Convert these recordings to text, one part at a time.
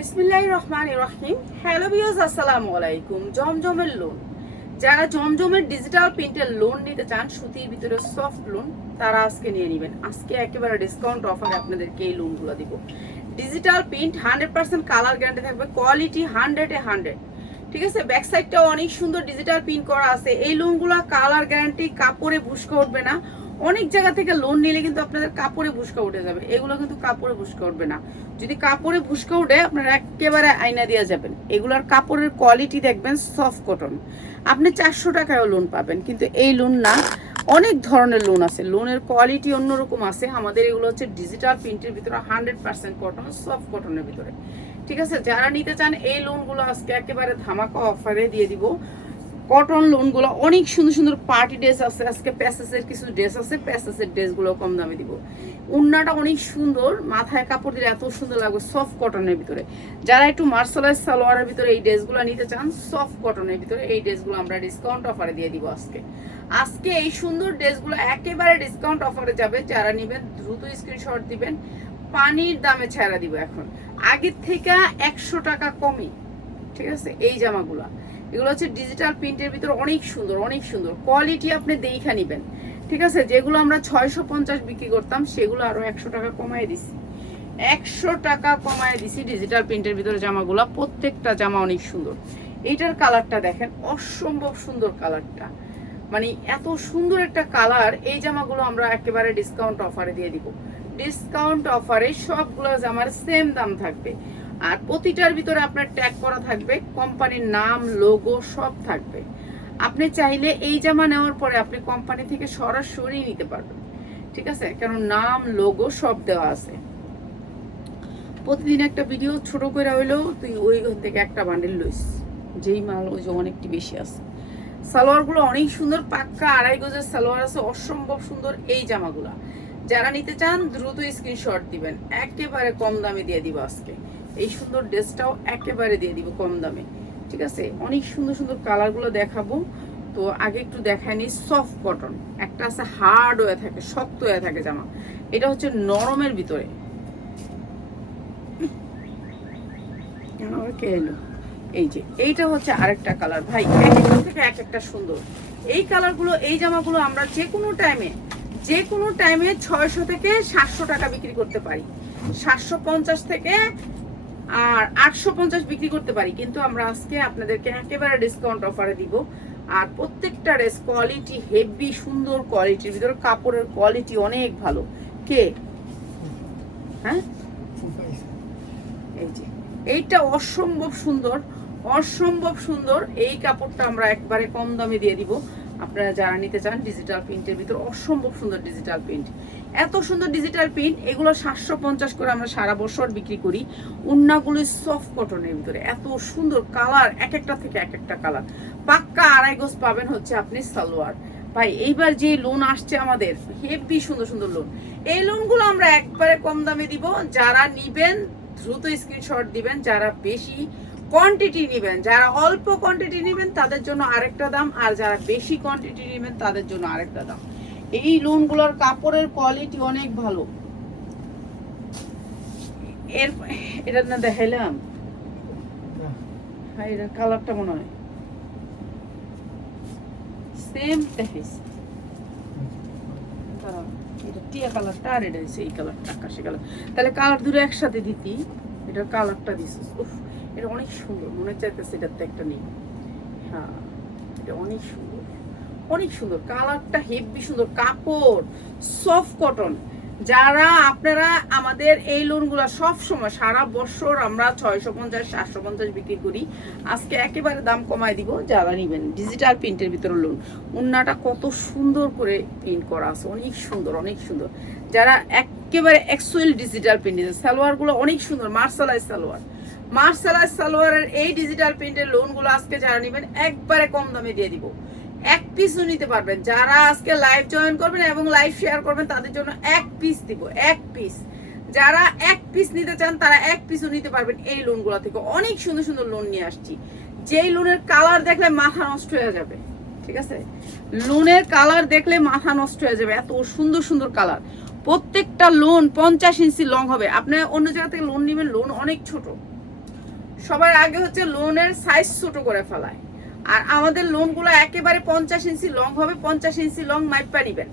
বিসমিল্লাহির রহমানির রহিম। Hello viewers, আসসালামু আলাইকুম। জমজমের লোন, যারা জমজমের ডিজিটাল প্রিন্টের লোন নিতে চান, সুতির ভিতরে সফট লোন, তারা আজকে নিয়ে নেবেন। আজকে একেবারে ডিসকাউন্ট অফারে আপনাদেরকে এই লোনগুলো দিব। ডিজিটাল প্রিন্ট 100% কালার গ্যারান্টি থাকবে, কোয়ালিটি 100-100। ঠিক আছে, ব্যাক সাইডটাও অনেক সুন্দর ডিজিটাল প্রিন্ট করা আছে। এই লোনগুলো কালার গ্যারান্টি, কাপড়ে বুশকা উঠবে না। অনেক জায়গা থেকে লোন নিলে কিন্তু আপনাদের কাপড়ে বুশকা উঠে যাবে, এগুলো কিন্তু কাপড়ে বুশকা উঠবে না। যদি কাপড়ে বুশকা উঠে আপনারা একেবারে আয়না দিয়ে যাবেন। এগুলার কাপড়ের কোয়ালিটি দেখবেন সফট কটন। আপনি 400 টাকায়ও লোন পাবেন, কিন্তু এই লোন না, অনেক ধরনের লোন আছে, লোনের কোয়ালিটি অন্যরকম আছে। আমাদের এগুলো হচ্ছে ডিজিটাল প্রিন্টের ভিতরে 100% কটন, সফট কটনের ভিতরে। ঠিক আছে, যারা নিতে চান এই লোনগুলো আজকে একেবারে ধামাকা অফারে দিয়ে দিব। কটন লোনগুলো অনেক সুন্দর সুন্দর পার্টি ড্রেস আছে, আজকে প্যাসেসের কিছু ড্রেস আছে, প্যাসেসের ড্রেসগুলো কম দামে দিব। উন্নাটা অনেক সুন্দর, মাথায় কাপড় দিলে এত সুন্দর লাগবে, সফট কটনের ভিতরে। যারা একটু মার্শালাইজ সালোয়ারের ভিতরে এই ড্রেসগুলো নিতে চান, সফট কটনের ভিতরে, এই ড্রেসগুলো আমরা ডিসকাউন্ট অফারে দিয়ে দিব আজকে এই সুন্দর ড্রেসগুলো একেবারে ডিসকাউন্ট অফারে যাবে। যারা নেবেন দ্রুত স্ক্রিনশট দিবেন, পানির দামে ছাড়া দিব এখন, আগের থেকে 100 টাকা কমে। ঠিক আছে, এই জামাগুলো এগুলো হচ্ছে ডিজিটাল প্রিন্টের ভিতর, অনেক সুন্দর অনেক সুন্দর কোয়ালিটি, আপনি দেখে নেবেন। ঠিক আছে, যেগুলো আমরা 650 বিক্রি করতাম সেগুলো আরো 100 টাকা কমায় দিছি, 100 টাকা কমায় দিছি ডিজিটাল প্রিন্টের ভিতরে জামাগুলো। প্রত্যেকটা জামা অনেক সুন্দর। এইটার কালারটা দেখেন, অসম্ভব সুন্দর কালারটা, মানে এত সুন্দর একটা কালার। এই জামাগুলো আমরা একেবারে ডিসকাউন্ট অফারে দিয়ে দিব। ডিসকাউন্ট অফারে সবগুলো জামার সেম দাম থাকবে, আর প্রতিটার ভিতরে আপনার ট্যাগ করা থাকবে, কোম্পানির নাম, লোগো সব থাকবে। আপনি চাইলে এই জামা নেওয়ার পরে আপনি কোম্পানি থেকে সরাসরি নিতে পারবেন। ঠিক আছে, কারণ নাম, লোগো সব দেওয়া আছে। প্রতিদিন একটা ভিডিও ছোট করে হইলেও তুই ওইখান থেকে একটা বান্ডেল লইস, যেই মাল ওই যে অনেকটি বেশি আছে। সালোয়ারগুলো অনেক সুন্দর, পাক্কা 2.5 গজের সালোয়ার আছে, অসম্ভব সুন্দর এই জামাগুলা। যারা নিতে চান দ্রুত স্ক্রিনশট দিবেন, একেবারে কম দামে দিয়ে দিব আজকে। এই সুন্দর ড্রেসটাও একেবারে দিয়ে দিব কম দামে। ঠিক আছে, অনেক সুন্দর সুন্দর কালারগুলো দেখাবো। তো আগে একটু দেখায় নি সফট কটন, একটা আছে হার্ড হয়ে থাকে, শক্ত হয়ে থাকে জামা, এটা হচ্ছে নরমের ভিতরে। কে এলো? এই যে এইটা হচ্ছে আরেকটা কালার, ভাই এক একটা থেকে এক একটা সুন্দর। এই কালারগুলো, এই জামাগুলো আমরা যে কোনো টাইমে 600 থেকে 700 টাকা বিক্রি করতে পারি, 750 থেকে আর 850 বিক্রি করতে পারি, কিন্তু আমরা আজকে আপনাদেরকে একেবারে ডিসকাউন্ট অফারে দিব। আর প্রত্যেকটা ড্রেস কোয়ালিটি হেভি সুন্দর কোয়ালিটির ভিতরে, কাপড়ের কোয়ালিটি অনেক ভালো। কে হ্যাঁ, এই যে এইটা অসম্ভব সুন্দর, অসম্ভব সুন্দর। এই কাপড়টা আমরা একবারে কম দামে দিয়ে দিব। আপনারা যারা নিতে চান ডিজিটাল প্রিন্টের ভিতর, অসম্ভব সুন্দর ডিজিটাল প্রিন্ট, এত সুন্দর ডিজিটাল প্রিন্ট, এগুলো 750 করে আমরা সারা বছর বিক্রি করি। উন্নাগুলো সফট কটনের ভিতরে, এত সুন্দর কালার, এক একটা থেকে এক একটা কালার। পাক্কা 2.5 গজ পাবেন হচ্ছে আপনি সালোয়ার। ভাই এইবার যে লোন আসছে আমাদের, হেভি সুন্দর সুন্দর লোন, এই লোনগুলো আমরা একবারে কম দামে দিব। যারা নিবেন দ্রুত স্ক্রিনশট দিবেন। যারা বেশি কোয়ান্টিটি নেবেন, যারা অল্প কোয়ান্টিটি নেবেন তাদের জন্য আরেকটা দাম, আর যারা বেশি কোয়ান্টিটি নেবেন তাদের জন্য আরেকটা দাম। এই লোনগুলোর কাপড়ের কোয়ালিটি অনেক ভালো। এর এটা না দেখাইলাম, হ্যাঁ এটার কালারটা মনে হয় সেম দেখাইছে। এটা টিয়া কালারটা আর এটা হচ্ছে এই কালারটা, আকাশি কালার। তাহলে কালার দুটো একসাথে দিতি, এটার কালারটা দিছিস, উফ এটা অনেক সুন্দর, মনে চাইতেছে এটাতে একটা নেই। হ্যাঁ এটা অনেক সুন্দর, অনেক সুন্দর কালারটা, হেভি সুন্দর কাপড়, সফট কটন। যারা আপনারা আমাদের এই লোনগুলো সব সময় সারা বছর আমরা 650-750 বিক্রি করি, আজকে একেবারে দাম কমায় দিব। যারা নেবেন ডিজিটাল প্রিন্টের ভিতরে লোন, উন্নাটা কত সুন্দর করে প্রিন্ট করা আছে, অনেক সুন্দর অনেক সুন্দর। যারা একেবারে অ্যাকচুয়াল ডিজিটাল প্রিন্টের সালোয়ারগুলো অনেক সুন্দর, মার্শালাইজ সালোয়ারের এই ডিজিটাল প্রিন্টের লোনগুলো আজকে যারা নেবেন একবারে কম দামে দিয়ে দিব। এক পিসও নিতে পারবেন। যারা আজকে লাইভ জয়েন করবেন এবং লাইভ শেয়ার করবেন তাদের জন্য এক পিস দিব, এক পিস। যারা এক পিস নিতে চান তারা এক পিসও নিতে পারবেন। এই লোনগুলো থেকে অনেক সুন্দর সুন্দর লোন নিয়ে আসছি, যেই লোনের কালার দেখলে মাথা নষ্ট হয়ে যাবে। ঠিক আছে, লোনের কালার দেখলে মাথা নষ্ট হয়ে যাবে, এত সুন্দর সুন্দর কালার। প্রত্যেকটা লোন 50 ইঞ্চি লং হবে। আপনি অন্য জায়গা থেকে লোন নেবেন, লোন অনেক ছোট, সবার আগে হচ্ছে লোনের সাইজ ছোট করে ফেলায়। আর আমাদের লোনগুলো একেবারে 50 ইঞ্চি লং হবে, 50 ইঞ্চি লং মাইপা নিবেন,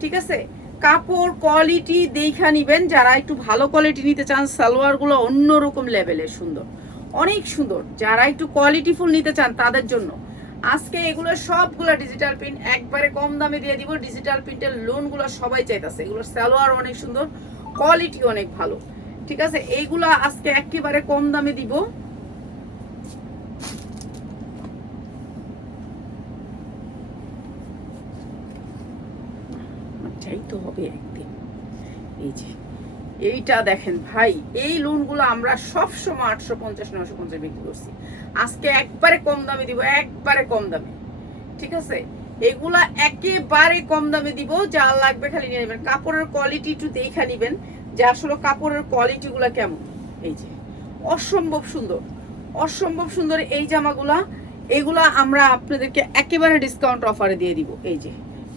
ঠিক আছে? কাপড় কোয়ালিটি দেখা নিবেন, যারা একটু ভালো কোয়ালিটি নিতে চান। সালোয়ারগুলো অন্যরকম লেভেলের সুন্দর, অনেক সুন্দর। যারা একটু কোয়ালিটিফুল নিতে চান তাদের জন্য আজকে এগুলো সবগুলো ডিজিটাল প্রিন্ট একবারে কম দামে দিয়ে দিব। ডিজিটাল প্রিন্টের লোনগুলো সবাই চাইতেছে, এগুলোর সালোয়ার অনেক সুন্দর, কোয়ালিটি অনেক ভালো, ঠিক আছে? এইগুলো আজকে একেবারে কম দামে দিব। চাইতে হবে একদিন। এই যে এইটা দেখেন ভাই, এই লোনগুলো আমরা সব সময় 850 950 বিক্রি করছি, আজকে একবারে কম দামে দিব, একবারে কম দামে, ঠিক আছে? এগুলা একেবারে কম দামে দিব, যা লাগবে খালি নিয়ে নেবেন। কাপড়ের কোয়ালিটি একটু দেখে নিবেন যে আসলে কাপড়ের কোয়ালিটি গুলা কেমন। এই যে অসম্ভব সুন্দর, অসম্ভব সুন্দর এই জামাগুলা, এগুলা আমরা আপনাদেরকে একেবারে ডিসকাউন্ট অফারে দিয়ে দিব। এই যে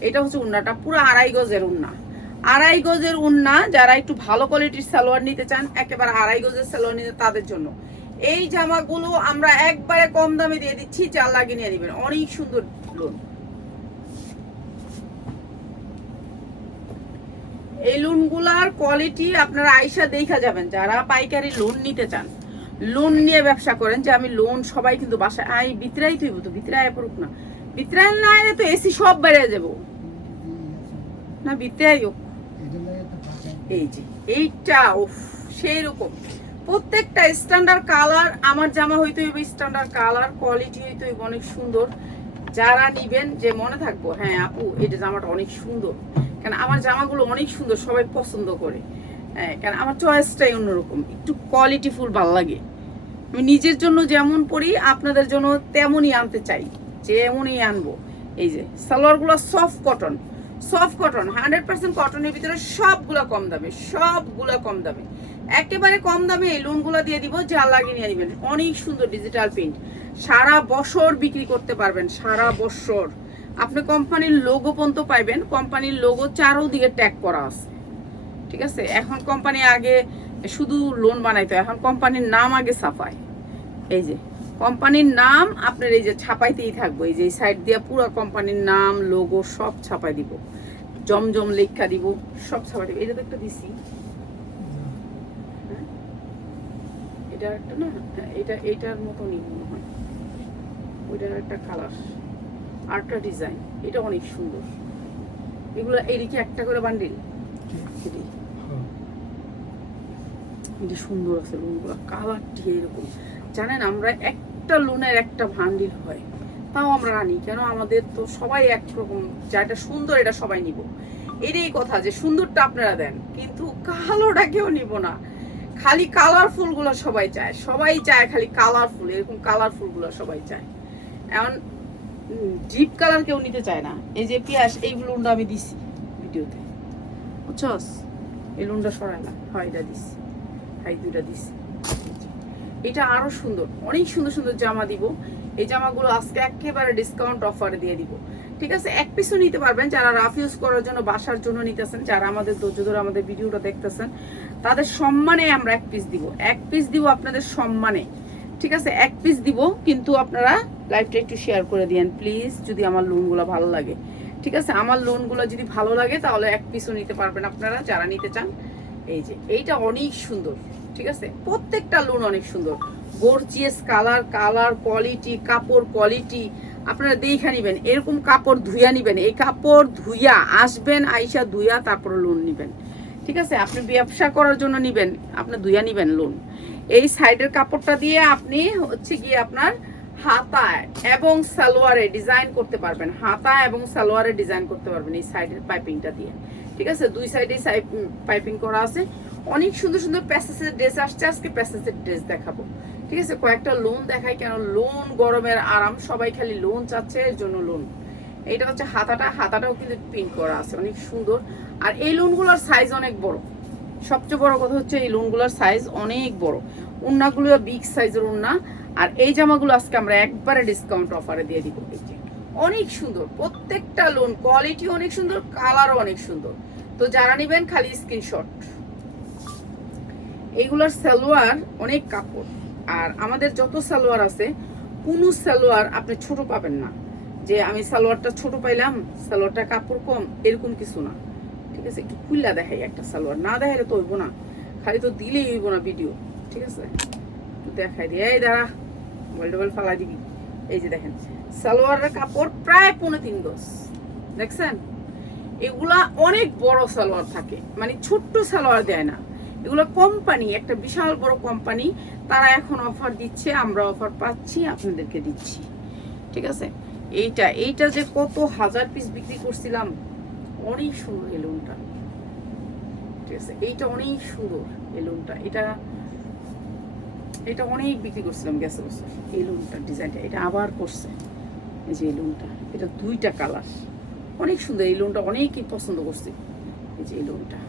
এটা হচ্ছে উন্নাটা, পুরো 2.5 গজের উন্না, 2.5 গজের উন্না। যারা একটু ভালো কোয়ালিটির সালোয়ার নিতে চান, একেবারে 2.5 গজের সালোয়ার নিতে, তাদের জন্য এই জামাগুলো আমরা একবারে কম দামে দিয়ে দিচ্ছি, যা লাগে নিয়ে নেবেন। অনেক সুন্দর লোন, এই লোনগুলার কোয়ালিটি আপনারা আইসা দেখা যাবেন। যারা পাইকারি লোন নিতে চান, লোন নিয়ে ব্যবসা করেন, যে আমি লোন সবাই কিন্তু বাসায় আই বিতরাই তুই তো বিতরায় পড়ুক না, বিতরাই না এলে তো এসি সব বেড়ে যাবো না, বিতরাই হোক। এই যে এইটা উফ সেই রকম, প্রত্যেকটা স্ট্যান্ডার্ড কালার। আমার জামা হইতে হইবে স্ট্যান্ডার্ড কালার, কোয়ালিটি হইতে হইবে অনেক সুন্দর। যারা নিবেন যে মনে থাকবো, হ্যাঁ আপু এটা জামাটা অনেক সুন্দর, কারণ আমার জামাগুলো অনেক সুন্দর, সবাই পছন্দ করে। হ্যাঁ, কারণ আমার চয়েসটাই অন্যরকম, একটু কোয়ালিটিফুল ভালো লাগে। আমি নিজের জন্য যেমন পরি, আপনাদের জন্য তেমনই আনতে চাই, যেমনই আনবো। এই যে সালোয়ারগুলো সফট কটন, সফট কটন 100% কটনের ভিতরে, সবগুলা কম দামে, সবগুলা কম দামে, একেবারে কম দামে এই লোনগুলো দিয়ে দিব, যা লাগে নিয়ে নেবেন। অনেক সুন্দর ডিজিটাল প্রিন্ট, সারা বছর বিক্রি করতে পারবেন, সারা বছর। আপনি কোম্পানির লোগো পর্যন্ত পাইবেন, কোম্পানির লোগো চারোদিকে ট্যাগ করা আছে, ঠিক আছে? এখন কোম্পানি আগে শুধু লোন বানাইতো, এখন কোম্পানির নাম আগে ছাপায়। এই যে কোম্পানির নাম আপনার এই যে ছাপাইতেই থাকবো, এই যে এই সাইড দিয়ে পুরো কোম্পানির নাম লোগো সব ছাপাই দিব, জমজম লেখা দিব, সব ছাপাই দিব। এটা তো একটা দিছি, হ্যাঁ এটা একটা না, এটা এইটার মতনই মনে হয়, ওইটার একটা কালার আরেকটা ডিজাইন, এটা অনেক সুন্দর। এগুলো এইদিকে একটা করে বান্ডিল, এটা সুন্দর আছে লোনগুলো, কালারটি এরকম। জানেন আমরা একটা লোনের একটা বান্ডিল হয়, তাও আমরা আনি কেন? আমাদের তো সবাই একরকম, যেটা সুন্দর এটা সবাই নিব, এটাই কথা, যে সুন্দরটা আপনারা দেন, কিন্তু কালোটা কেউ নিব না। খালি কালারফুল গুলো সবাই চায়, সবাই চায় খালি কালারফুল, এরকম কালারফুল গুলো সবাই চায়। এখন ডিপ কালার কেউ নিতে চায় না। এই যে পিয়াস, এই লোনটা আমি দিছি ভিডিওতে, বুঝছস? এই লোনটা সরাই না, হয় এটা দিছি, হাই দুইটা দিছি। এটা আরো সুন্দর, অনেক সুন্দর সুন্দর জামা দিব। এই জামাগুলো আজকে একেবারে ডিসকাউন্ট অফারে দিয়ে দিব, ঠিক আছে? এক পিসও নিতে পারবেন, যারা রাফ ইউজ করার জন্য, বাসার জন্য নিতেছেন, যারা আমাদের ধৈর্য ধরে আমাদের ভিডিওটা দেখতেছেন, তাদের সম্মানে আমরা এক পিস দিব, এক পিস দিব আপনাদের সম্মানে, ঠিক আছে? এক পিস দিব, কিন্তু আপনারা লাইভটা একটু শেয়ার করে দিয়েন প্লিজ, যদি আমার লোনগুলো ভালো লাগে, ঠিক আছে? আমার লোনগুলো যদি ভালো লাগে তাহলে এক পিসও নিতে পারবেন আপনারা, যারা নিতে চান। এই যে এইটা অনেক সুন্দর, ঠিক আছে? প্রত্যেকটা লোন অনেক সুন্দর, গর্জিয়াস কালার, কালার কোয়ালিটি, কাপড় কোয়ালিটি আপনারা দেখে নিবেন। এরকম কাপড় ধুইয়া নিবেন, এই কাপড় ধুইয়া আসবেন, আইসা ধুইয়া তারপর লোন নিবেন, ঠিক আছে? আপনি ব্যবসা করার জন্য নিবেন, আপনি ধুইয়া নিবেন লোন। এই সাইডের কাপড়টা দিয়ে আপনি হচ্ছে গিয়ে আপনার হাতায় এবং সালোয়ারে ডিজাইন করতে পারবেন, হাতা এবং সালোয়ারে ডিজাইন করতে পারবেন এই সাইডের পাইপিংটা দিয়ে, ঠিক আছে? দুই সাইডে পাইপিং করা আছে। অনেক সুন্দর সুন্দর প্যাসেজের ড্রেস আসছে, আজকে প্যাসেজের ড্রেস দেখাবো, ঠিক আছে? কয়েকটা লোন দেখাই, কেন লোন গরমের আরাম, সবাই খালি লোন চাচ্ছে, এর জন্য লোন। এইটা হচ্ছে হাতাটা, হাতাটাও কিন্তু প্রিন্ট করা আছে, অনেক সুন্দর। আর এই লোনগুলোর সাইজ অনেক বড়, সবচেয়ে বড় কথা হচ্ছে এই লোনগুলোর সাইজ অনেক বড়, উন্নাগুলো বিগ সাইজের উন্না। আর এই জামাগুলো আজকে আমরা একবারে ডিসকাউন্ট অফারে দিয়ে দিব। অনেক সুন্দর প্রত্যেকটা লোন, কোয়ালিটি অনেক সুন্দর, কালারও অনেক সুন্দর। তো যারা নেবেন খালি স্ক্রিনশট। এইগুলোর সালোয়ার অনেক কাপড়, আর আমাদের যত সালোয়ার আছে কোনো সালোয়ার আপনি ছোট পাবেন না, যে আমি সালোয়ারটা ছোট পাইলাম, সালোয়ারটা কাপড় কম, এরকম কিছু না। ঠিক আছে, একটু খুললা দেখাই একটা সালোয়ার, না দেখাইলে তো হইব না, খালি তো দিলেই হইব না ভিডিও। ঠিক আছে, একটু দেখাই দিই। এই দাঁড়া, মোবাইল টোবাইল ফালাই দিবি। এই যে দেখেন সালোয়ারের কাপড় প্রায় 3.5 গজ, দেখছেন? এগুলা অনেক বড় সালোয়ার থাকে, মানে ছোট্ট সালোয়ার দেয় না। এগুলো কোম্পানি, একটা বিশাল বড় কোম্পানি, তারা এখন অফার দিচ্ছে, আমরা অফার পাচ্ছি, আপনাদেরকে দিচ্ছি। ঠিক আছে, এইটা যে কত হাজার পিস বিক্রি করছিলাম, অনেক সুন্দর এই লোনটা। ঠিক আছে, এইটা অনেক সুন্দর এই লোনটা, এটা অনেক বিক্রি করছিলাম গেছে বছর। এই লোনটা ডিজাইনটা এটা আবার করছে, এই যে এই লোনটা, এটা 2টা কালার, অনেক সুন্দর। এই লোনটা অনেকই পছন্দ করছে। এই যে এই লোনটা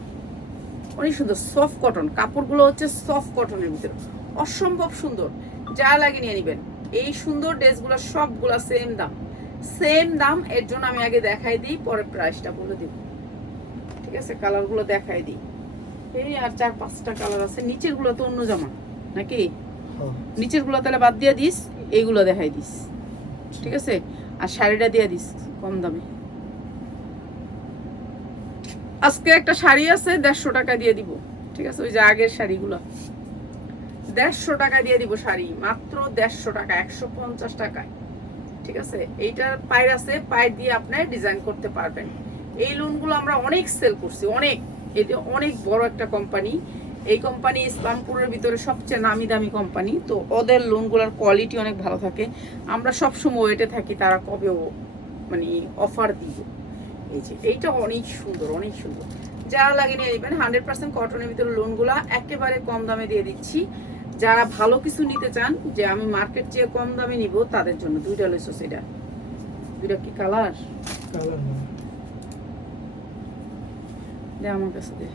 অনেক সুন্দর, সফট কটন, কাপড়গুলো হচ্ছে সফট কটনের ভিতরে, অসম্ভব সুন্দর। যা লাগে নিয়ে নেবেন। এই সুন্দর ড্রেসগুলো সবগুলা সেম দাম। এর জন্য আমি আগে দেখাই দিই, পরে প্রাইসটা বলে দিব। ঠিক আছে, কালারগুলো দেখাই দিই। এই আর 4-5টা কালার আছে। নিচের গুলো তো অন্য জামা নাকি, নিচের গুলো তাহলে বাদ দিয়ে দিস, এইগুলো দেখাই দিস। ঠিক আছে, আর শাড়িটা দিয়ে দিস কম দামে। আজকে একটা শাড়ি আছে 150 টাকা দিয়ে দিব। ঠিক আছে, ওই যে আগের শাড়িগুলো 150 টাকা দিয়ে দিব, শাড়ি মাত্র 150 টাকা, 150 টাকায়। ঠিক আছে, এইটার পায়ের আছে, পায়ের দিয়ে আপনি ডিজাইন করতে পারবেন। এই লোনগুলো আমরা অনেক সেল করছি, অনেক। এটা অনেক বড় একটা কোম্পানি, এই কোম্পানি ইসলামপুরের ভিতরে সবচেয়ে নামি দামি কোম্পানি। তো ওদের লোনগুলোর কোয়ালিটি অনেক ভালো থাকে। আমরা সবসময় ওয়েটে থাকি তারা কবে মানে অফার দিব। এই যে এইটা অনেক সুন্দর, অনেক সুন্দর। যারা লাগে নিয়ে নেবেন। 100% কটনের ভিতরে লোনগুলা একেবারে কম দামে দিয়ে দিচ্ছি। যারা ভালো কিছু নিতে চান, যে আমি মার্কেট চেয়ে কম দামে নিব, তাদের জন্য 2টা লইছো। সেটা 2টা কি কালার দে আমার কাছে, দে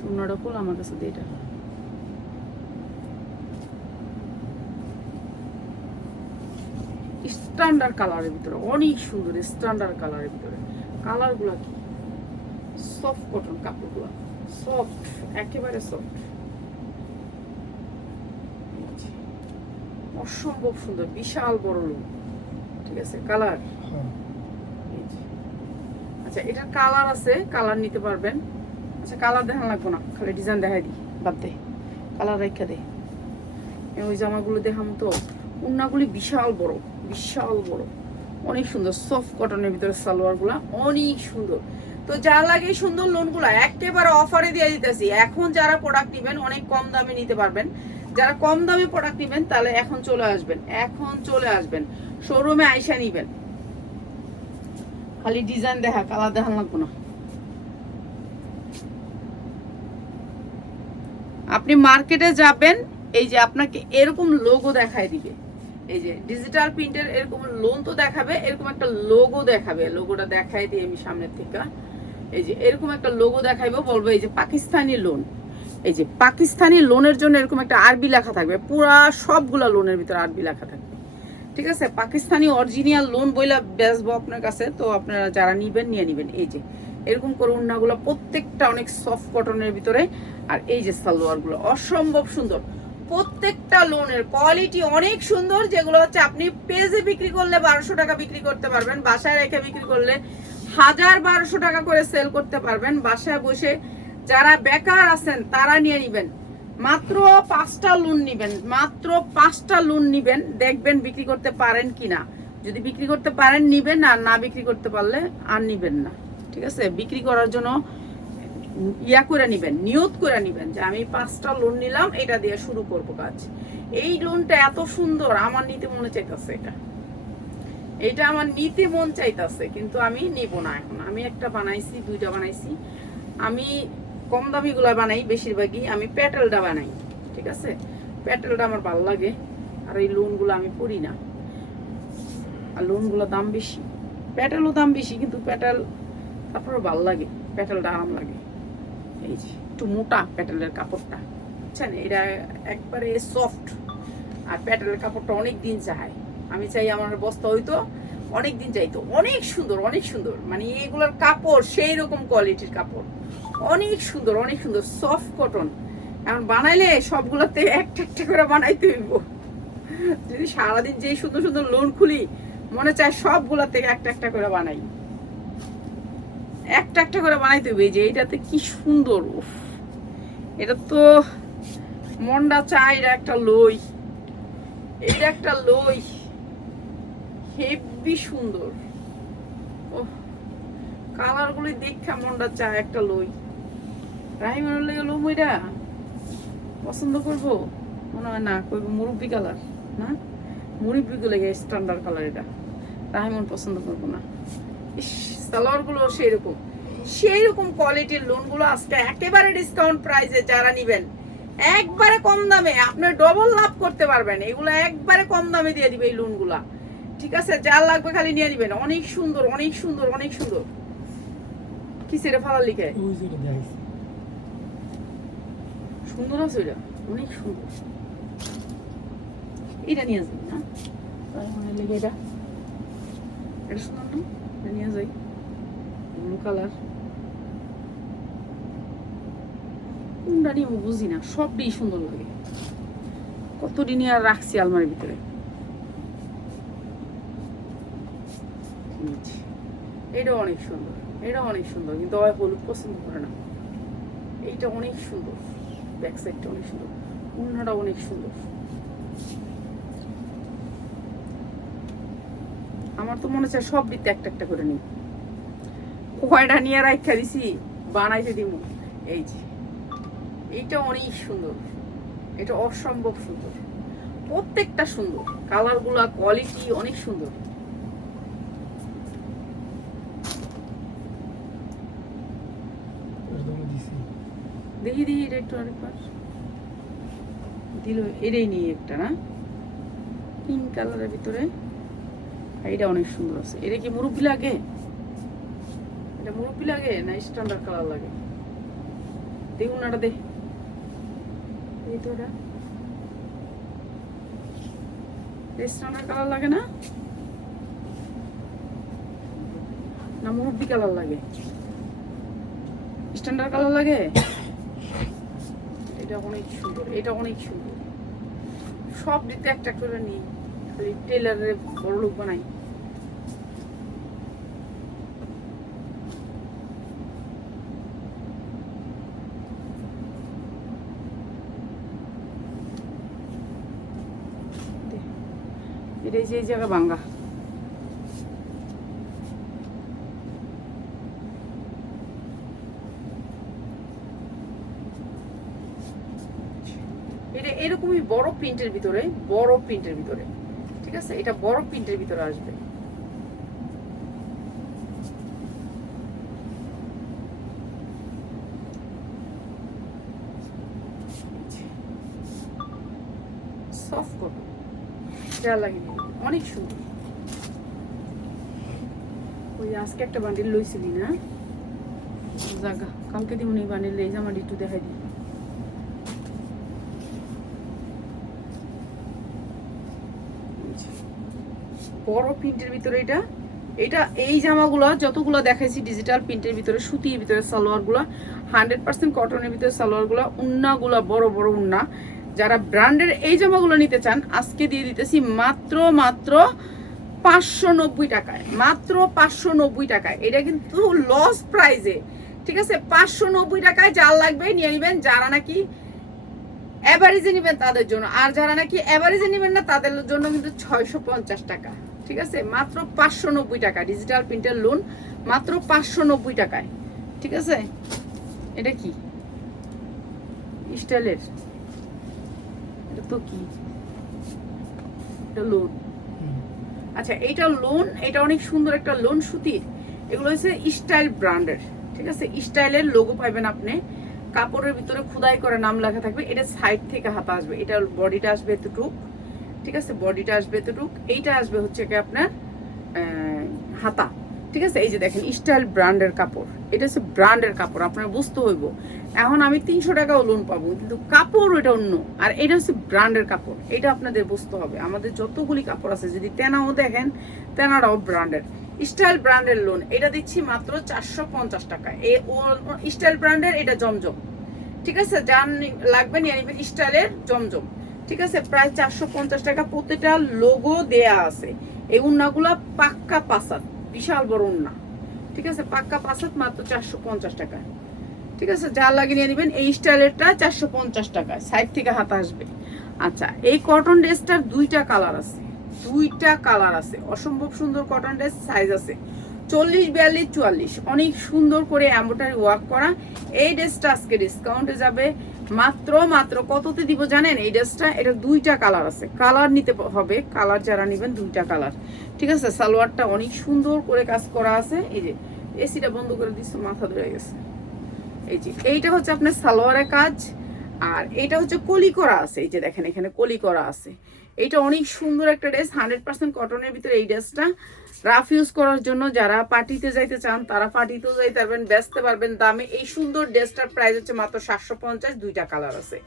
তোমরা ফুল আমার কাছে দে। এটা স্ট্যান্ডার্ড কালারের ভিতরে অনেক সুন্দর, স্ট্যান্ডার্ড কালারের ভিতরে। কালারগুলো কি সফট কটন, কাপড়গুলো সফট, একেবারে সফট, অসম্ভব সুন্দর, বিশাল বড় লোক। ঠিক আছে, কালার। আচ্ছা, এটার কালার আছে, কালার নিতে পারবেন। আচ্ছা, কালার দেখান লাগবো না, খালি ডিজাইন দেখাই দিই, বাদ দে, কালার রেখা দে। ওই জামাগুলো দেখাম তো, উন্নাগুলি বিশাল বড়, বিশাল বড়, অনেক সুন্দর। সফট কটনের ভিতরে সালোয়ারগুলা অনেক সুন্দর। তো যা লাগে সুন্দর লোনগুলা একেবারে অফারে দিয়ে দিতেছি। এখন যারা প্রোডাক্ট নেবেন অনেক কম দামে নিতে পারবেন। যারা কম দামে প্রোডাক্ট নেবেন তাহলে এখন চলে আসবেন শোরুমে আইসা নিবেন। খালি ডিজাইন দেখা, কালার দেখান লাগবো না। আপনি মার্কেটে যাবেন, এই যে আপনাকে এরকম লোগো দেখায় দিবে, এই যে ডিজিটাল প্রিন্টের এরকম লোন তো দেখাবে, এরকম একটা লোগো দেখাবে। লোগোটা দেখাই দিই আমি সামনের থেকে। এই যে এরকম একটা লোগো দেখাইবো, বলবো এই যে পাকিস্তানি লোন। এই যে পাকিস্তানি লোনের জন্য এরকম একটা আরবি লেখা থাকবে, পুরা সবগুলা লোনের ভিতরে আরবি লেখা থাকবে। ঠিক আছে, পাকিস্তানি অরিজিনাল লোন বইলা বেচবো আপনার কাছে। তো আপনারা যারা নিবেন নিয়ে নিবেন। এই যে এরকম করে ওড়নাগুলো প্রত্যেকটা অনেক সফট কটনের ভিতরে। আর এই যে সালোয়ারগুলো অসম্ভব সুন্দর, প্রত্যেকটা লোনের কোয়ালিটি অনেক সুন্দর। যেগুলো হচ্ছে আপনি পেজে বিক্রি করলে 1200 টাকা বিক্রি করতে পারবেন, বাসায় রেখে বিক্রি করলে 1000-1200 টাকা করে সেল করতে পারবেন। বাসায় বসে যারা বেকার আছেন তারা নিয়ে নিবেন। মাত্র 5টা লোন নিবেন, মাত্র 5টা লোন নিবেন, দেখবেন বিক্রি করতে পারেন কিনা। যদি বিক্রি করতে পারেন নিবেন, আর না বিক্রি করতে পারলে আর নিবেন না। ঠিক আছে, বিক্রি করার জন্য ইয়া করে নিবেন, নিয়ত করে নিবেন যে আমি 5টা লোন নিলাম, এটা দিয়ে শুরু করব কাজ। এই লোনটা এত সুন্দর, আমার নিতে মনে চাইতেছে, এটা আমার নিতে মন চাইতেছে, কিন্তু আমি নিব না এখন। আমি একটা বানাইছি, 2টা বানাইছি। আমি কম দামি গুলা বানাই বেশিরভাগই, আমি প্যাটেলটা বানাই। ঠিক আছে, প্যাটেলটা আমার ভালো লাগে। আর এই লোনগুলো আমি পরি না, আর লোনগুলো দাম বেশি, প্যাটেলও দাম বেশি, কিন্তু প্যাটেল তারপরে ভালো লাগে, প্যাটেলটা আরাম লাগে। এই যে একটু মোটা প্যাটেলের কাপড়টা, বুঝছেন, এটা একবারে সফট। আর প্যাটেলের কাপড়টা অনেক দিন যায়, আমি চাই আমার বস্তা হইতো অনেক দিন যাইতো। অনেক সুন্দর, অনেক সুন্দর, মানে এগুলোর কাপড় সেই রকম কোয়ালিটির কাপড়, অনেক সুন্দর, অনেক সুন্দর সফট কটন। এখন বানাইলে সবগুলোতে একটা একটা করে বানাইতে হইব। যদি সারাদিন যে সুন্দর সুন্দর লোন খুলি মনে চায় সবগুলা থেকে একটা একটা করে বানাই, একটা একটা করে বানাইতে হইবে। যে এইটাতে কি সুন্দর, উফ এটা তো মনটা চায়। এটা একটা লই, এটা একটা লই হেভি সুন্দর। ও কালার গুলি দেখা মনটা চায় একটা লই। রাহিমার লেগে লোম এটা পছন্দ করবো মনে হয় না, করবো মুরব্বি কালার না, মুরব্বি লেগে স্ট্যান্ডার্ড কালার। এটা রাহিমন পছন্দ করবো না। সালোয়ার গুলো সেই রকম কোয়ালিটির লোন গুলো আজকে একেবারে ডিসকাউন্ট প্রাইসে যারা নিবেন একবারে কম দামে আপনি ডবল লাভ করতে পারবেন। এগুলো একবারে কম দামে দিয়ে দিবে এই লোন গুলা, ঠিক আছে? যার লাগবে খালি নিয়ে নিবেন। অনেক সুন্দর অনেক সুন্দর অনেক সুন্দর। কি সেটা ফালার লিখে সুন্দর আছে, এটা অনেক সুন্দর। এটা নিয়ে যাই না, এটা এটা সুন্দর না, এটা নিয়ে যাই। ব্লু কালার কোনটা নিয়ে বুঝি না, সবই সুন্দর লাগে। কতদিন আর রাখছি আলমারির ভিতরে। এটা অনেক সুন্দর, এটা অনেক সুন্দর, কিন্তু হলুদ পছন্দ করে না। এইটা অনেক সুন্দর, ব্যাক সাইডটা অনেক সুন্দর, ওড়নাটা অনেক সুন্দর। আমার তো মনে হচ্ছে সব দিতে একটা একটা করে নিই। কয়টা নিয়ে রাখা দিছি বানাইতে দিব। এই যে এইটা অনেক সুন্দর, এটা অসম্ভব সুন্দর, প্রত্যেকটা সুন্দর। কালার গুলা কোয়ালিটি অনেক সুন্দর। দেখি দেখি এটা একটু আরেকবার দিল। এটাই নিয়ে একটা না, পিঙ্ক কালারের ভিতরে। এটা অনেক সুন্দর আছে। এটা কি মুরব্বি লাগে? এটা মুরব্বি লাগে না স্ট্যান্ডার্ড কালার লাগে? দেখুন না, দে এই তো এটা স্ট্যান্ডার্ড কালার লাগে না, না মুরব্বি কালার লাগে? স্ট্যান্ডার্ড কালার লাগে। এটা অনেক সুন্দর, এটা অনেক সুন্দর। সব দিতে একটা করে নিই, খালি টেলারের বড় লোক বানাই। এটা এই জায়গা ভাঙ্গা। এটা এরকমই বড় প্রিন্টের ভিতরে, বড় প্রিন্টের ভিতরে, ঠিক আছে? এটা বড় প্রিন্টের ভিতরে আসবে। সফট কটন, যা লাগে অনেক সুন্দর। ওই আজকে একটা বান্ডিল লইছিলি না, জাগা কালকে দিব নি বান্ডিল। এই যে আমার একটু দেখাই দিই। বড় প্রিন্টের ভিতরে এটা। এটা এই জামাগুলো যতগুলো দেখাইছি ডিজিটাল প্রিন্টের ভিতরে, সুতির ভিতরে সালোয়ারগুলো 100% কটনের ভিতরে সালোয়ারগুলো, উন্নাগুলো বড় বড় উন্না। যারা ব্র্যান্ডের এই জামাগুলো নিতে চান আজকে দিয়ে দিতেছি মাত্র মাত্র 590 টাকায়, মাত্র 590 টাকায়। এটা কিন্তু লস প্রাইজে, ঠিক আছে? 590 টাকায় যার লাগবে নিয়ে নেবেন। যারা নাকি এভারেজে নেবেন তাদের জন্য, আর যারা নাকি এভারেজে নেবেন না তাদের জন্য কিন্তু 650 টাকা, ঠিক আছে? মাত্র 590 টাকা ডিজিটাল প্রিন্টের লোন, মাত্র 590 টাকায়, ঠিক আছে? এটা কি স্টাইলের? এটা তো কি, এটা লোন। আচ্ছা এইটা লোন, এটা অনেক সুন্দর একটা লোন সুতির। এগুলো হচ্ছে স্টাইল ব্র্যান্ডের, ঠিক আছে? স্টাইলের লোগো পাইবেন আপনি। কাপড়ের ভিতরে খোদাই করে নাম লেখা থাকবে। এটা সাইড থেকে হাতা আসবে, এটা বডিটা আসবে এতটুক, ঠিক আছে? বডিটা আসবে এতটুক, এইটা আসবে হচ্ছে কি আপনার হাতা, ঠিক আছে? এই যে দেখেন স্টাইল ব্র্যান্ডের কাপড়, এটা হচ্ছে ব্র্যান্ডের কাপড়, আপনার বুঝতে হইব। এখন আমি 300 টাকাও লোন পাবো, কিন্তু কাপড় এটা অন্য, আর এটা হচ্ছে ব্র্যান্ডের কাপড়। এটা আপনাদের বুঝতে হবে। আমাদের যতগুলি কাপড় আছে যদি তেনাও দেখেন, তেনারাও ব্র্যান্ডের। স্টাইল ব্র্যান্ডের লোন এটা দিচ্ছি মাত্র 450 টাকায়। এই স্টাইল ব্র্যান্ডের, এটা জমজম, ঠিক আছে, যার লাগবে নিয়ে নেবেন স্টাইলের জমজম। ঠিক আছে, প্রায় 450 টাকা, প্রতিটা লোগো দেয়া আছে। এই উন্নাগুলা পাক্কা পাসাত, বিশাল বড় উন্না। ঠিক আছে, পাক্কা পাসাত, মাত্র 450 টাকা। ঠিক আছে, যা লাগিয়ে নিয়ে নেবেন। এই স্টাইলেরটা 450 টাকা, সাইড থেকে হাতা আসবে। আচ্ছা, এই কটন ড্রেসটার দুইটা কালার আছে, দুইটা কালার আছে, অসম্ভব সুন্দর কটন ড্রেস। সাইজ আছে 40, 42, 44, অনেক সুন্দর করে এমব্রয়ডারি ওয়ার্ক করা। এই ড্রেসটা আজকে ডিসকাউন্টে যাবে মাত্র মাত্র কততে দিব জানেন? এই ড্রেসটা, এটা দুইটা কালার আছে, কালার নিতে হবে, কালার যারা নেবেন দুইটা কালার। ঠিক আছে, সালোয়ারটা অনেক সুন্দর করে কাজ করা আছে। এই যে এসিটা বন্ধ করে দিচ্ছে, মাথা ধরে গেছে। এই যে এইটা হচ্ছে আপনার সালোয়ারের কাজ, আর এটা হচ্ছে কলি করা আছে। এই যে দেখেন এখানে কলি করা আছে। এইটা অনেক সুন্দর একটা ড্রেস, 100% কটনের ভিতরে। এই ড্রেসটা রাফ ইউজ করার জন্য যারা পার্টিতে যাইতে চান তারা পার্টিতেও যাইতে পারবেন, বেচতে পারবেন দামে। এই সুন্দর ড্রেসটার প্রাইস হচ্ছে মাত্র 750। দুইটা কালার আছে,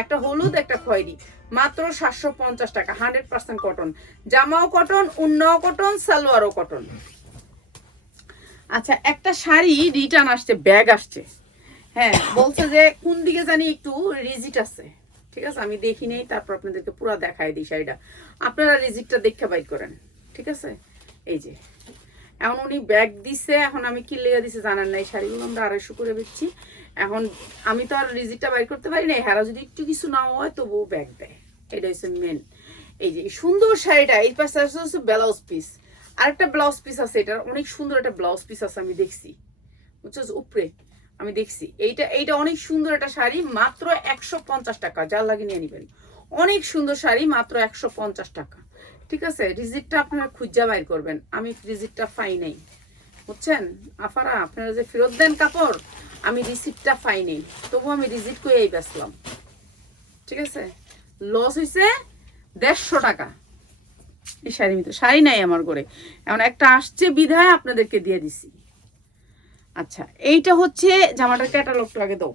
একটা হলুদ একটা খয়েরি, মাত্র 750 টাকা। 100% কটন, জামাও কটন, উন্নাও কটন, সালোয়ারও কটন। আচ্ছা, একটা শাড়ি রিটার্ন আসছে, ব্যাগ আসছে। হ্যাঁ, বলছে যে কোন দিকে জানি একটু রিজিট আছে। ঠিক আছে, আমি দেখি নেই, তারপর আপনাদেরকে পুরো দেখাই দিই শাড়িটা, আপনারা রিজিটটা দেখে বাইর করেন। ঠিক আছে, এই যে এখন উনি ব্যাগ দিছে, এখন আমি কি লেগে দিছে জানার নাই। শাড়িগুলো আমরা 250 করে বেচছি। এখন আমি তো আর রিজিটটা বাইর করতে পারি না, হেরা যদি একটু কিছু না হয় তবুও ব্যাগ দেয়, এটা হচ্ছে মেন। এই যে সুন্দর শাড়িটা, এই পাশে হচ্ছে ব্লাউজ পিস, আরেকটা ব্লাউজ পিস আছে, এটার অনেক সুন্দর একটা ব্লাউজ পিস আছে, আমি দেখছি, বুঝছো, উপরে আমি দেখছি। এইটা অনেক সুন্দর একটা শাড়ি, মাত্র 150 টাকা, যার লাগে নিয়ে নেবেন। অনেক সুন্দর শাড়ি, মাত্র 150 টাকা। ঠিক আছে, রিজিটটা আপনারা খুঁজা বাইর করবেন, আমি রিজিটটা পাই নাই, বুঝছেন আফারা, আপনারা যে ফেরত দেন কাপড়, আমি রিসিপ্টটা পাই নাই, তবু আমি রিজিট করে এই বেচলাম। ঠিক আছে, লস হয়েছে 150 টাকা। এই শাড়ি তো শাড়ি নাই আমার ঘরে, এমন একটা আসছে বিধায় আপনাদেরকে দিয়ে দিছি। আচ্ছা, এইটা হচ্ছে জামাটার ক্যাটালগটা আগে দাও।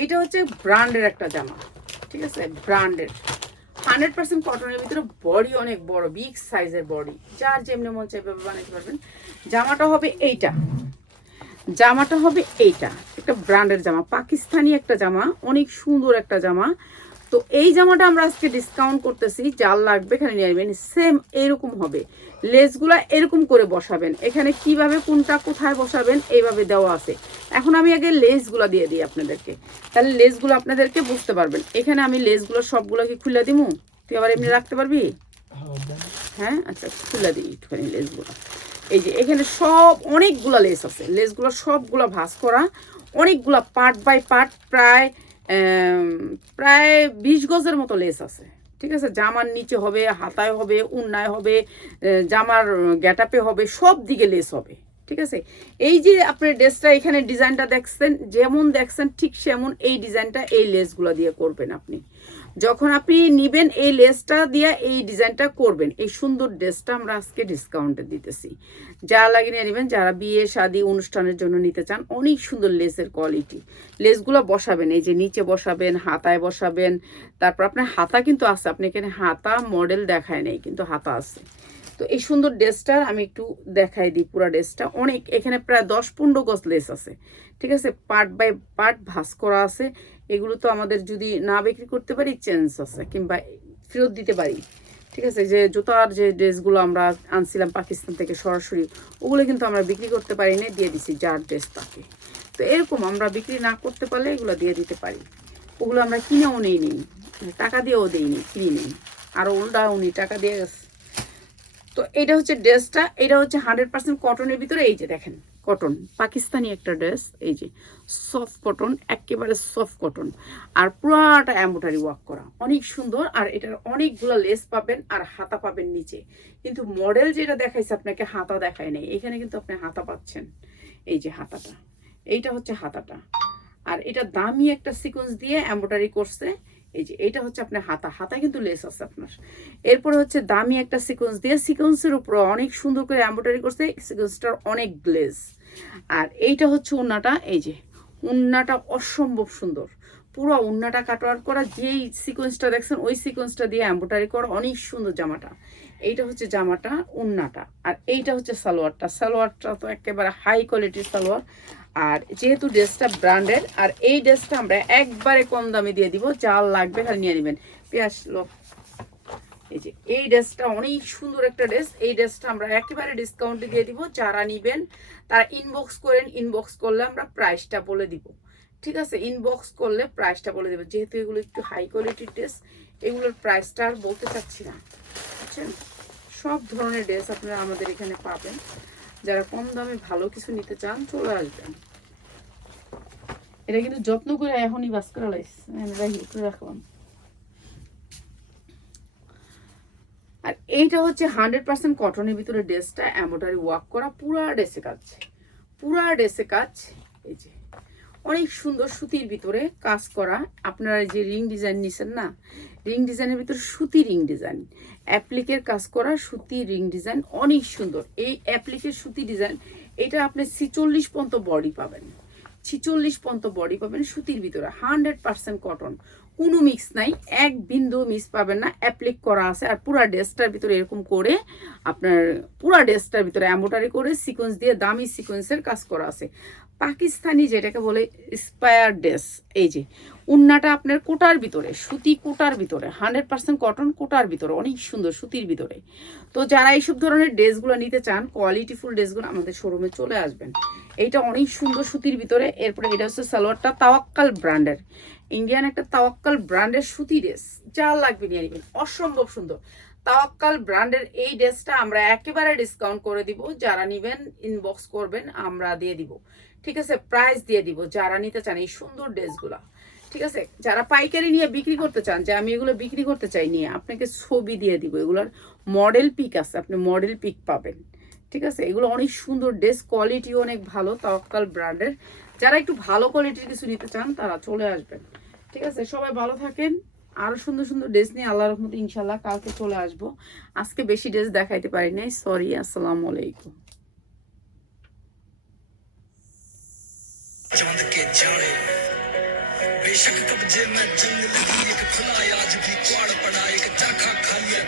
এইটা হচ্ছে ব্র্যান্ডের একটা জামা। ঠিক আছে, ব্র্যান্ডের 100% কটনের ভিতরে, বডি অনেক বড়, বিগ সাইজের বডি, যার যেমনি মন চাইবে বানাতে পারবেন। জামাটা হবে এইটা, জামাটা হবে এইটা, একটা ব্র্যান্ডের জামা, পাকিস্তানি একটা জামা, অনেক সুন্দর একটা জামা। তো এই জামাটা আমরা আজকে ডিসকাউন্ট করতেছি, যার লাগবে এখানে নিয়ে নেবেন। সেম এরকম হবে, লেসগুলা এরকম করে বসাবেন, এখানে কিভাবে কোনটা কোথায় বসাবেন এইভাবে দেওয়া আছে। এখন আমি আগে লেসগুলা দিয়ে দিই আপনাদেরকে, তাহলে লেসগুলো আপনাদেরকে বুঝতে পারবেন। এখানে আমি লেসগুলো সবগুলো কি খুলে দিমু, তুই আবার এমনি রাখতে পারবি? হ্যাঁ, আচ্ছা, খুলে দিই একটুখানি লেসগুলো। এই যে এখানে সব অনেকগুলা লেস আছে, লেসগুলো সবগুলো ভাঁজ করা, অনেকগুলা পার্ট বাই পার্ট, প্রায় প্রায় 20 গজের মতো লেস আছে। ঠিক আছে, জামার নিচে হবে, হাতায় হবে, উন্নায় হবে, জামার গ্যাটাপে হবে, সব দিকে লেস হবে। ঠিক আছে, এই যে আপনার ড্রেসটা এখানে ডিজাইনটা দেখছেন, যেমন দেখছেন ঠিক সেমন এই ডিজাইনটা এই লেসগুলো দিয়ে করবেন আপনি। যখন আপনি নিবেন এই লেসটা দিয়ে এই ডিজাইনটা করবেন। এই সুন্দর ড্রেসটা আমরা আজকে ডিসকাউন্টে দিতেছি, যারা লাগিয়ে নেবেন, যারা বিয়ে শাদী অনুষ্ঠানের জন্য নিতে চান। অনেক সুন্দর লেসের কোয়ালিটি, লেসগুলো বসাবেন, এই যে নিচে বসাবেন, হাতায় বসাবেন। তারপর আপনার হাতা কিন্তু আছে, আপনি এখানে হাতা মডেল দেখায় নেই, কিন্তু হাতা আছে। তো এই সুন্দর ড্রেসটার আমি একটু দেখাই দিই পুরো ড্রেসটা। অনেক এখানে প্রায় 10-15 গজ লেস আছে। ঠিক আছে, পার্ট বাই পার্ট ভাঁজ করা আছে। এগুলো তো আমাদের যদি না বিক্রি করতে পারি চেঞ্জ আছে, কিংবা ফেরত দিতে পারি। ঠিক আছে, যে জুতার যে ড্রেসগুলো আমরা আনছিলাম পাকিস্তান থেকে সরাসরি, ওগুলো কিন্তু আমরা বিক্রি করতে পারি না, দিয়ে দিছি যার ড্রেস তাকে। তো এরকম আমরা বিক্রি না করতে পারলে এগুলো দিয়ে দিতে পারি। ওগুলো আমরা কিনেও নেই, টাকা দিয়েও দিইনি, কিনে নিই, আরও উল্টাও নি, টাকা দিয়ে গেছে। তো এটা হচ্ছে ড্রেসটা, এটা হচ্ছে 100% কটনের ভিতরে। এই যে দেখেন, কটন, পাকিস্তানি একটা ড্রেস, এই যে সফট কটন, একেবারে সফট কটন, আর পুরাটা এমব্রয়ডারি ওয়ার্ক করা, অনেক সুন্দর। আর এটার অনেকগুলো লেস পাবেন, আর হাতা পাবেন নিচে। কিন্তু মডেল যেটা দেখাইছে আপনাকে, হাতা দেখায় নেই, এখানে কিন্তু আপনি হাতা পাচ্ছেন। এই যে হাতাটা, এইটা হচ্ছে হাতাটা, আর এটা দামি একটা সিকোয়েন্স দিয়ে এমব্রয়ডারি করছে। এই যে এটা হচ্ছে আপনার হাতা, হাতা কিন্তু লেস আছে আপনার। এরপরে হচ্ছে দামি একটা সিকোয়েন্স দিয়ে, সিকোয়েন্সের উপর অনেক সুন্দর করে এমব্রয়ডারি করছে, সিকোয়েন্সটার অনেক গ্লেজ। আর এইটা হচ্ছে উন্নাটা, এই যে উন্নাটা অসম্ভব সুন্দর, পুরো উন্নাটা কাটওয়ার্ক করা, যেই সিকোয়েন্সটা দেখছেন ওই সিকোয়েন্সটা দিয়ে এমব্রয়ডারি করা, অনেক সুন্দর জামাটা। এইটা হচ্ছে জামাটা, ওন্নাটা, আর এইটা হচ্ছে সালোয়ারটা। সালোয়ারটা তো একেবারে হাই কোয়ালিটির সালোয়ার। আর যেহেতু ড্রেসটা ব্র্যান্ডেড, আর এই ড্রেসটা আমরা একবারে কম দামে দিয়ে দিব, যার লাগবে খালি নিয়ে নেবেন। পেঁয়াজ লোক, এই যে এই ড্রেসটা অনেক সুন্দর একটা ড্রেস। এই ড্রেসটা আমরা একেবারে ডিসকাউন্টে দিয়ে দিব, যারা নিবেন তারা ইনবক্স করেন। ইনবক্স করলে আমরা প্রাইসটা বলে দিব, ঠিক আছে? ইনবক্স করলে প্রাইসটা বলে দেবো, যেহেতু এগুলো একটু হাই কোয়ালিটির ড্রেস, এগুলোর প্রাইসটা আর বলতে চাচ্ছি না, বুঝছেন? সব ধরনের ড্রেস আপনারা আমাদের এখানে পাবেন। যারা কম দামে ভালো কিছু নিতে চান চলে আসবেন। এটা কিন্তু যত্ন করে এখনই বাস করা লাগছে, রাখলাম। আর এইটা হচ্ছে 100% কটনের ভিতরে ড্রেসটা, এমব্রয়ডারি ওয়ার্ক করা, পুরা ড্রেসে কাজ, পুরা ড্রেসে কাজ। এই যে অনেক সুন্দর সুতির ভিতরে কাজ করা। আপনারা যে রিং ডিজাইন নিছেন না, রিং ডিজাইনের ভিতরে সুতি রিং ডিজাইন, অ্যাপ্লিকের কাজ করা সুতি রিং ডিজাইন, অনেক সুন্দর। এই অ্যাপ্লিকের সুতি ডিজাইন, এটা আপনি 46 পর্যন্ত বডি পাবেন, 46 পর্যন্ত বডি পাবেন সুতির ভিতরে, 100% কটন, কোনো মিক্স নাই, এক বিন্দু মিক্স পাবেন না, অ্যাপ্লিক করা আছে। আর পুরা ড্রেসটার ভিতরে এরকম করে আপনার পুরা ড্রেসটার ভিতরে এমব্রয়ডারি করে সিকোয়েন্স দিয়ে দামি সিকোয়েন্সের কাজ করা আছে। পাকিস্তানি যেটাকে বলে স্পায়ার ড্রেস। এই যে উন্নাটা আপনার কোটার ভিতরে, সুতি কোটার ভিতরে, 100% কটন কোটার ভিতরে, অনেক সুন্দর সুতির ভিতরে। তো যারা এইসব ধরনের ড্রেসগুলো নিতে চান, কোয়ালিটিফুল ড্রেসগুলো, আমাদের শোরুমে চলে আসবেন। এইটা অনেক সুন্দর সুতির ভিতরে। এরপরে এটা হচ্ছে সালোয়ারটা, তাওয়াক্কাল ব্র্যান্ডের, ইন্ডিয়ান একটা তাওয়াক্কাল ব্র্যান্ডের সুতি ড্রেস, যা লাগবে নিয়ে নেবেন, অসম্ভব সুন্দর। তাওয়াক্কাল ব্র্যান্ডের এই ড্রেসটা আমরা একেবারে ডিসকাউন্ট করে দিব, যারা নিবেন ইনবক্স করবেন, আমরা দিয়ে দিব, ঠিক আছে? প্রাইস দিয়ে দিব যারা নিতে চান এই সুন্দর ড্রেসগুলা, ঠিক আছে? যারা পাইকারি নিয়ে বিক্রি করতে চান, যে আমি এগুলো বিক্রি করতে চাই, নিয়ে আপনাকে ছবি দিয়ে দিব, এগুলোর মডেল পিক আছে, আপনি মডেল পিক পাবেন, ঠিক আছে? এগুলো অনেক সুন্দর ড্রেস, কোয়ালিটি অনেক ভালো, তাওয়াক্কাল ব্র্যান্ডের। যারা একটু ভালো কোয়ালিটির কিছু নিতে চান তারা চলে আসবেন, ঠিক আছে? সবাই ভালো থাকেন। আরো সুন্দর সুন্দর ড্রেস নিয়ে আল্লাহর রহমতে ইনশাল্লাহ কালকে চলে আসবো। আজকে বেশি ড্রেস দেখাইতে পারি নাই, সরি। আসসালামু আলাইকুম। बेशक कब्जे में जंग लगी, एक खुला आज भी क्वाड़ पड़ा, एक चरखा खा लिया